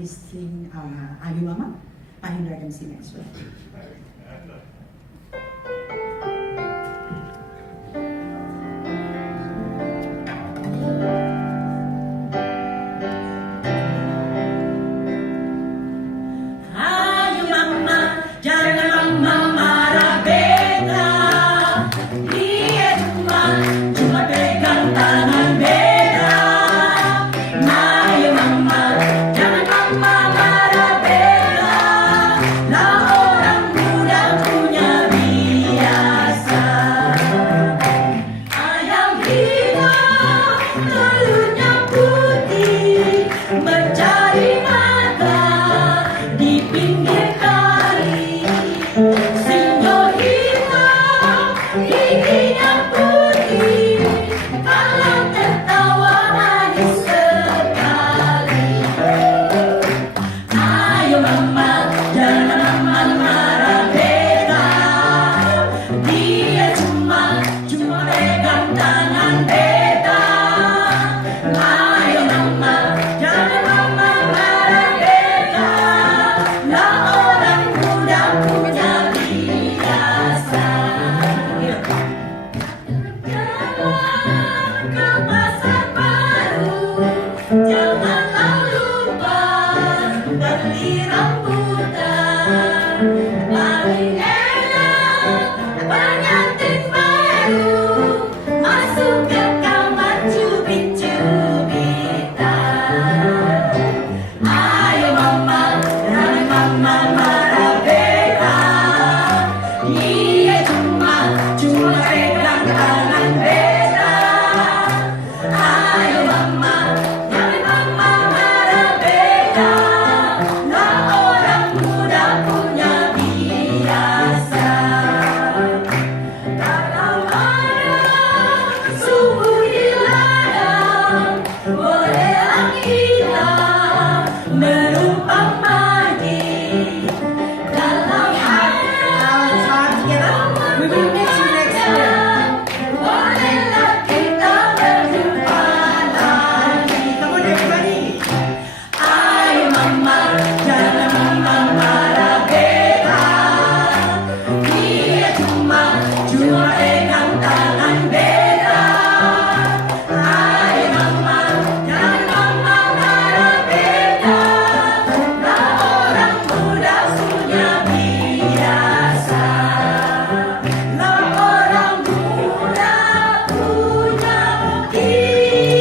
We sing Ayu Mama. Pahindarkan si next one. Ayu Mama, jangan Mama marah beta. Dia cuma pegang tangan beta. Ayu Mama, jangan Mama marah beta. Lah orang muda punya biasa. Ayam Gita telurnya putih, mencari mata di pinggir kali. Sinyo hitam, giginya putih, kalau tertawa manis sekali. Ayo Mama, jangan Mama marah beta. Dia cuma pegang tangan beta. Ayo Mama, jangan Mama marah beta. Lah orang muda punya biasa. Jalan ke pasar baru, janganlah lupa beli rambutan. Paling enak pengantin baru masuk ke kamar cubit-cubitan. Ayo Mama, jangan Mama marah beta. Dia cuma pegang tangan beta. Ayo Mama, jangan Mama marah beta. Lah orang muda punya biasa. Kalau ada subuh di ladang, bolehlah kita menumpang mandi. Kalau ada we will meet you next year. Bolehlah kita berjumpa lagi. Come on everybody. Ayo Mama, jangan Mama marah beta. Dia cuma pegang tangan beta. Ayo Mama, jangan Mama marah beta. Lah orang muda punya biasa. Lah orang muda punya biasa.